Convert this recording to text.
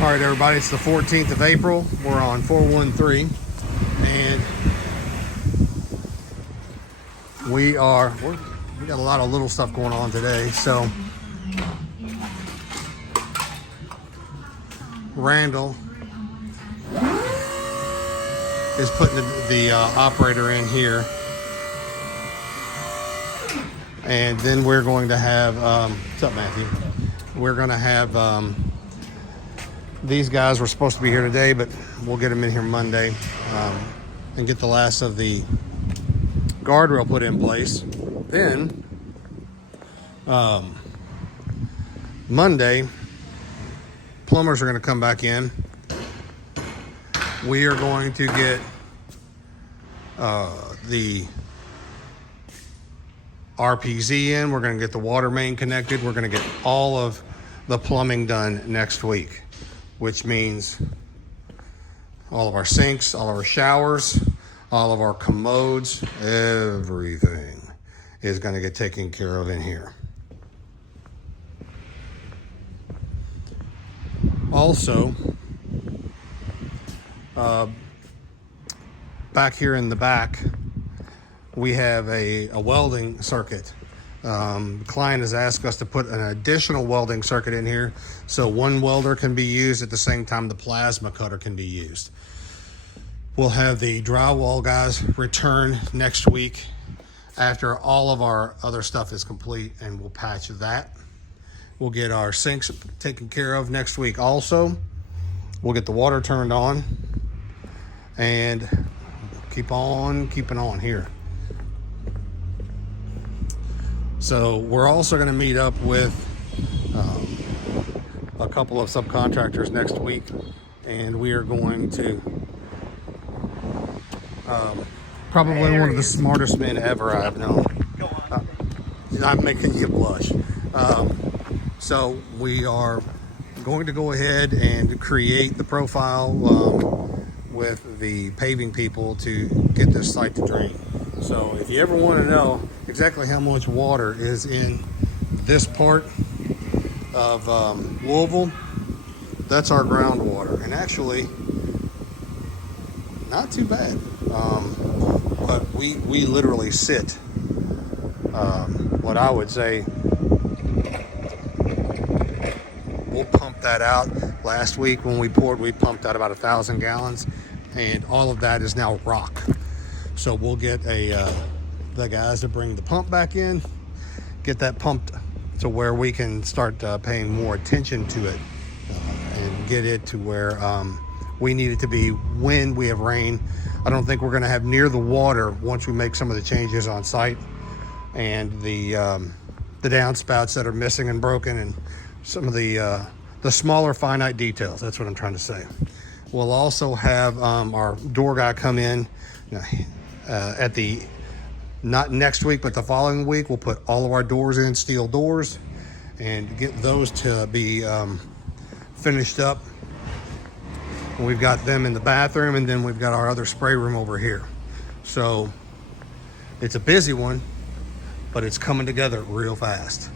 All right, everybody, it's the 14th of April. We're on 413, and we got a lot of little stuff going on today. So Randall is putting the operator in here, and then we're going to have what's up, Matthew? We're going to have these guys were supposed to be here today, but we'll get them in here Monday and get the last of the guardrail put in place. Then Monday, plumbers are going to come back in. We are going to get the RPZ in. We're going to get the water main connected. We're going to get all of the plumbing done next week, which means all of our sinks, all of our showers, all of our commodes, everything is going to get taken care of in here. Also, back here in the back, we have a welding circuit. The client has asked us to put an additional welding circuit in here so one welder can be used at the same time the plasma cutter can be used. We'll have the drywall guys return next week after all of our other stuff is complete, and we'll patch that. We'll get our sinks taken care of next week also. We'll get the water turned on and keep on keeping on here. So we're also going to meet up with a couple of subcontractors next week, and we are going to probably one of the smartest men ever I've known. I'm making you blush. So we are going to go ahead and create the profile with the paving people to get this site to drain. So if you ever want to know exactly how much water is in this part of Louisville, that's our groundwater. And actually, not too bad. But we literally sit, what I would say, we'll pump that out. Last week when we poured, we pumped out about 1,000 gallons, and all of that is now rock. So we'll get the guys to bring the pump back in, get that pumped to where we can start paying more attention to it and get it to where we need it to be when we have rain. I don't think we're going to have near the water once we make some of the changes on site, and the downspouts that are missing and broken, and some of the smaller finite details. That's what I'm trying to say. We'll also have our door guy come in at the, not next week, but the following week. We'll put all of our doors in, steel doors, and get those to be finished up. We've got them in the bathroom, and then we've got our other spray room over here. So it's a busy one, but it's coming together real fast.